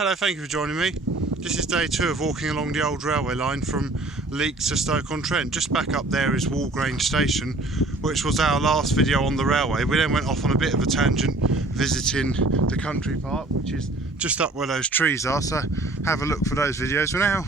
Hello, thank you for joining me. This is day 2 of walking along the old railway line from Leek to Stoke-on-Trent. Just back up there is Wall Grange station, which was our last video on the railway. We then went off on a bit of a tangent visiting the country park, which is just up where those trees are, so have a look for those videos. We're now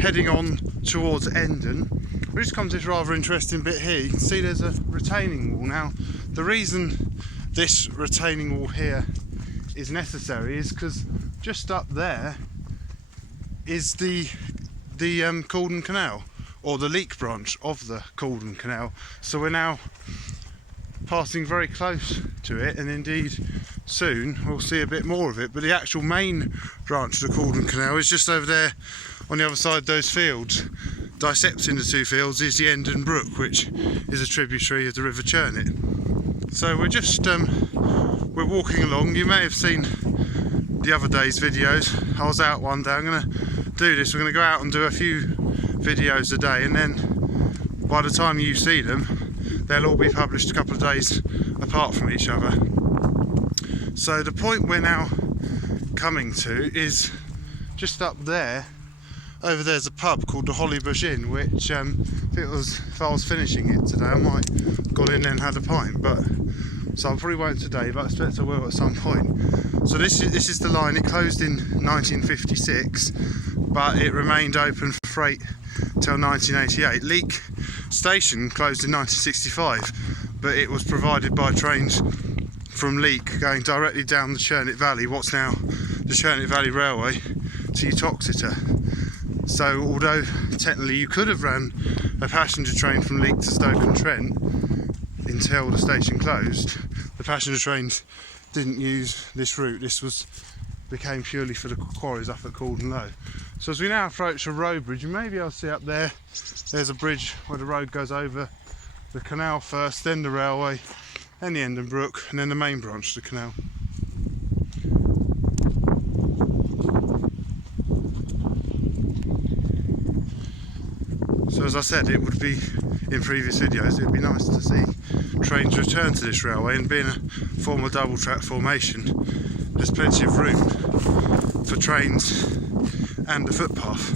heading on towards Endon. We just come to this rather interesting bit here. You can see there's a retaining wall. Now, the reason this retaining wall here is necessary is because just up there is the Caldon Canal, or the Leek branch of the Caldon Canal. So we're now passing very close to it, and indeed soon we'll see a bit more of it. But the actual main branch of the Caldon Canal is just over there on the other side of those fields. Dissecting the two fields is the Endon Brook, which is a tributary of the River Churnet. So we're just we're walking along. You may have seen the other day's videos. I was out one day. I'm going to do this. We're going to go out and do a few videos a day, and then by the time you see them, they'll all be published a couple of days apart from each other. So the point we're now coming to is just up there. Over there's a pub called the Hazelhurst Inn, which if I was finishing it today, I might have gone in there and had a pint. But so I probably won't today, but I expect I will at some point. So this is the line. It closed in 1956, but it remained open for freight till 1988. Leek station closed in 1965, but it was provided by trains from Leek going directly down the Churnet Valley, what's now the Churnet Valley Railway, to Uttoxeter. So although technically you could have ran a passenger train from Leek to Stoke-on-Trent until the station closed, the passenger trains didn't use this route. This became purely for the quarries up at Caldon Low. So as we now approach a road bridge, you may be able to see up there, there's a bridge where the road goes over the canal first, then the railway, then the Endon Brook, and then the main branch of the canal. So as I said, it would be, in previous videos, it would be nice to see trains return to this railway, and being a former double track formation, there's plenty of room for trains and a footpath.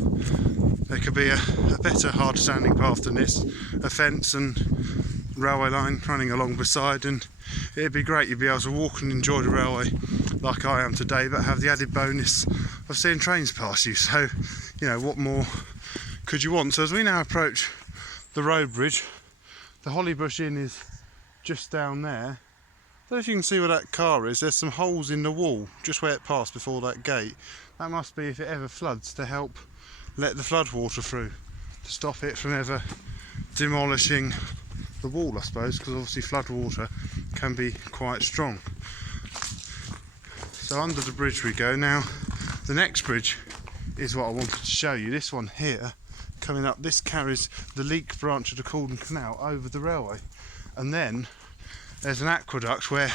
There could be a better hard standing path than this, a fence and railway line running along beside, and it'd be great. You'd be able to walk and enjoy the railway like I am today, but have the added bonus of seeing trains pass you. So, you know, what more could you want? So as we now approach the road bridge, the Hazelhurst Inn is just down there. I don't know if you can see where that car is. There's some holes in the wall just where it passed before that gate. That must be if it ever floods, to help let the flood water through, to stop it from ever demolishing the wall, I suppose, because obviously flood water can be quite strong. So under the bridge we go. Now the next bridge is what I wanted to show you. This one here coming up, this carries the Leek branch of the Caldon Canal over the railway, and then there's an aqueduct where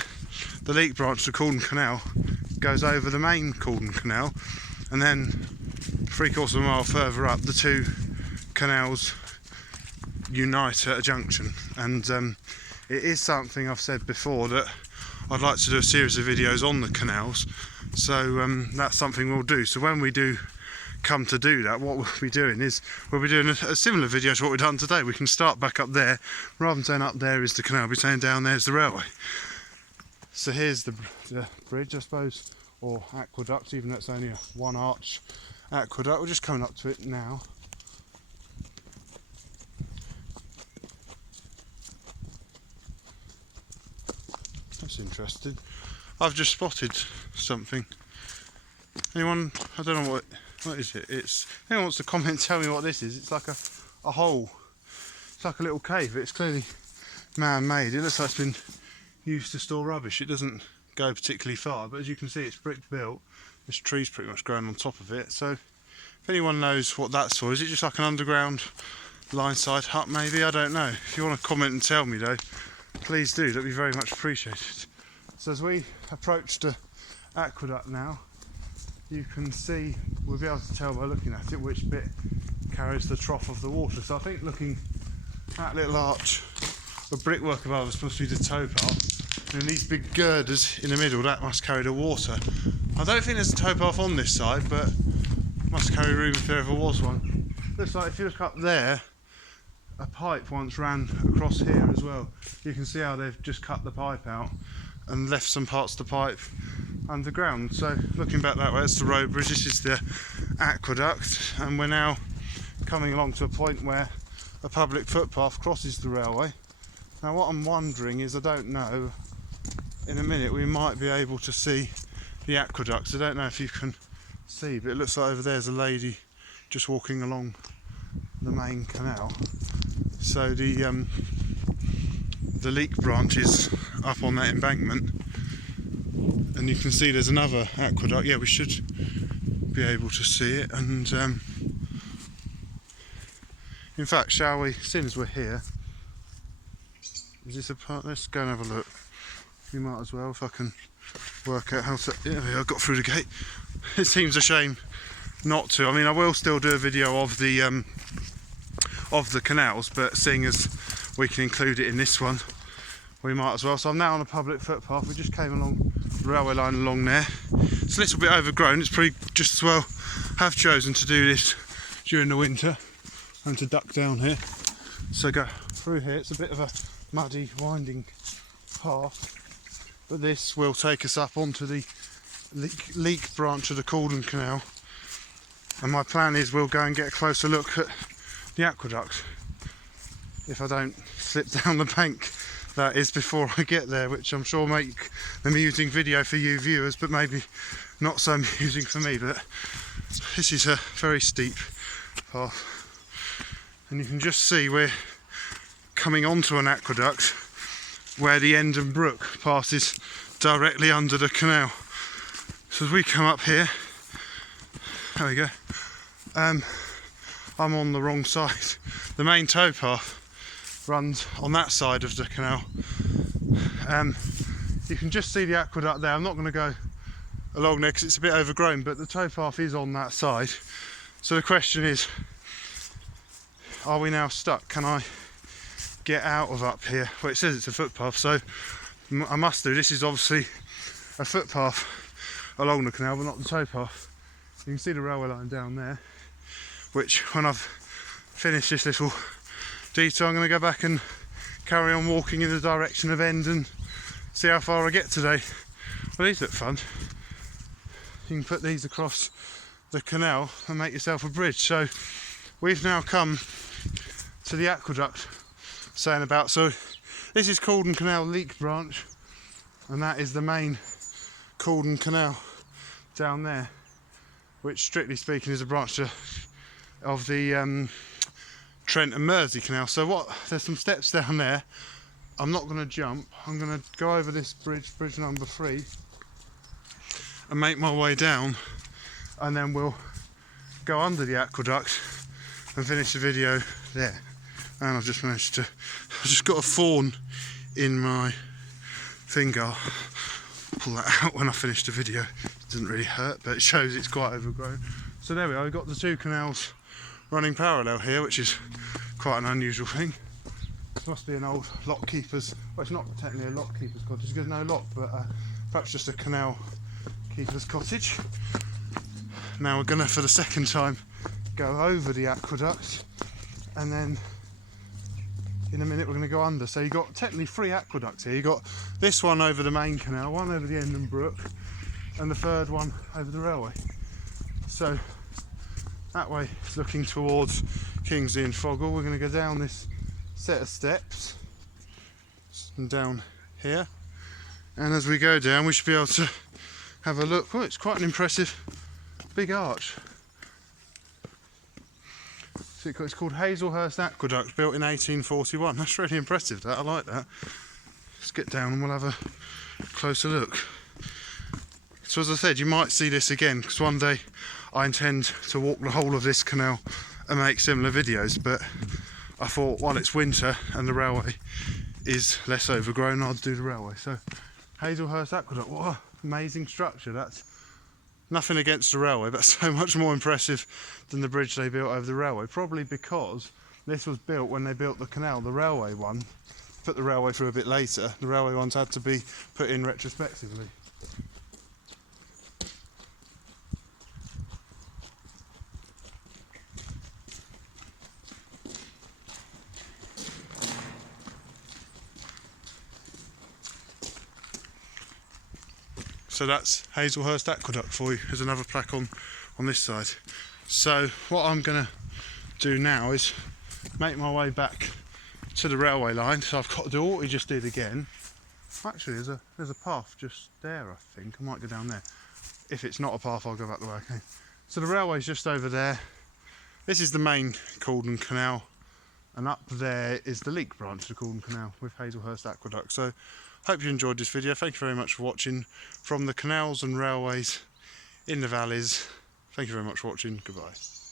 the Leek branch of the Caldon Canal goes over the main Caldon Canal, and then 3/4 of a mile further up the two canals unite at a junction. And it is something I've said before, that I'd like to do a series of videos on the canals, so that's something we'll do. So when we do come to do that, what we'll be doing is we'll be doing a similar video to what we've done today. We can start back up there, rather than saying up there is the canal, we'll be saying down there's the railway. So here's the bridge, I suppose, or aqueduct, even though it's only a one arch aqueduct. We're just coming up to it now. That's interesting. I've just spotted something. Anyone? I don't know what is it? It's, anyone wants to comment and tell me what this is? It's like a hole. It's like a little cave. It's clearly man-made. It looks like it's been used to store rubbish. It doesn't go particularly far, but as you can see, it's brick built. This tree's pretty much growing on top of it. So if anyone knows what that's for, is it just like an underground line side hut maybe? I don't know. If you want to comment and tell me though, please do. That'd be very much appreciated. So as we approach the aqueduct now, you can see, we'll be able to tell by looking at it which bit carries the trough of the water. So I think looking at that little arch of brickwork above us must be the tow part, and these big girders in the middle, that must carry the water I don't think there's a towpath on this side, but must carry room if there ever was one. Looks like if you look up there, a pipe once ran across here as well. You can see how they've just cut the pipe out and left some parts of the pipe underground. So looking back that way, it's the road bridge, this is the aqueduct, and we're now coming along to a point where a public footpath crosses the railway. Now what I'm wondering is, I don't know, in a minute we might be able to see the aqueducts. I don't know if you can see, but it looks like over there's a lady just walking along the main canal. So the Leek branch is up on that embankment, and you can see there's another aqueduct. Yeah, we should be able to see it. And in fact, shall we, seeing as we're here, is this a part? Let's go and have a look. We might as well, if I can work out how to. Yeah, I got through the gate. It seems a shame not to. I mean, I will still do a video of the canals, but seeing as we can include it in this one, we might as well. So I'm now on a public footpath. We just came along the railway line along there. It's a little bit overgrown. It's probably just as well have chosen to do this during the winter and to duck down here. So go through here. It's a bit of a muddy, winding path, but this will take us up onto the Leek branch of the Cordon Canal. And my plan is we'll go and get a closer look at the aqueduct, if I don't slip down the bank, that is, before I get there, which I'm sure make an amusing video for you viewers, but maybe not so amusing for me. But this is a very steep path, and you can just see we're coming onto an aqueduct where the Endon Brook passes directly under the canal. So as we come up here, there we go, I'm on the wrong side. The main towpath runs on that side of the canal. You can just see the aqueduct there. I'm not going to go along there because it's a bit overgrown, but the towpath is on that side. So the question is, are we now stuck? Can I get out of up here? Well, it says it's a footpath, so I must do. This is obviously a footpath along the canal, but not the towpath. You can see the railway line down there, which when I've finished this little detour, I'm going to go back and carry on walking in the direction of Endon, see how far I get today. Well, these look fun. You can put these across the canal and make yourself a bridge. So we've now come to the aqueduct saying about. So this is Cordon Canal Leek branch, and that is the main Cordon Canal down there, which strictly speaking is a branch of the Trent and Mersey Canal. So there's some steps down there. I'm not going to jump. I'm going to go over this bridge number 3, and make my way down, and then we'll go under the aqueduct and finish the video there. And I've just got a thorn in my finger. I'll pull that out when I finish the video. It doesn't really hurt, but it shows it's quite overgrown. So there we are, we've got the 2 canals running parallel here, which is quite an unusual thing. This must be an old lock keeper's, well, it's not technically a lock keeper's cottage because there's no lock, but perhaps just a canal keeper's cottage. Now we're gonna, for the second time, go over the aqueduct, and then in a minute we're gonna go under. So you've got technically 3 aqueducts here. You've got this one over the main canal, one over the Endon Brook, and the 3rd one over the railway. So that way it's looking towards Kingsley and Foggle. We're going to go down this set of steps and down here, and as we go down we should be able to have a look. Oh, it's quite an impressive big arch. So it's called Hazelhurst Aqueduct, built in 1841. That's really impressive, that. I like that. Let's get down and we'll have a closer look. So as I said, you might see this again, because one day I intend to walk the whole of this canal and make similar videos, but I thought while it's winter and the railway is less overgrown, I'd do the railway. So Hazelhurst Aqueduct, what an amazing structure. That's nothing against the railway, but so much more impressive than the bridge they built over the railway, probably because this was built when they built the canal. The railway one put the railway through a bit later. The railway ones had to be put in retrospectively. So that's Hazelhurst Aqueduct for you. There's another plaque on this side. So what I'm going to do now is make my way back to the railway line. So I've got to do what we just did again. Actually, there's a path just there, I think. I might go down there. If it's not a path, I'll go back the way I came. So the railway's just over there. This is the main Caldon Canal, and up there is the Leek branch of the Caldon Canal with Hazelhurst Aqueduct. So hope you enjoyed this video. Thank you very much for watching from the canals and railways in the valleys. Thank you very much for watching. Goodbye.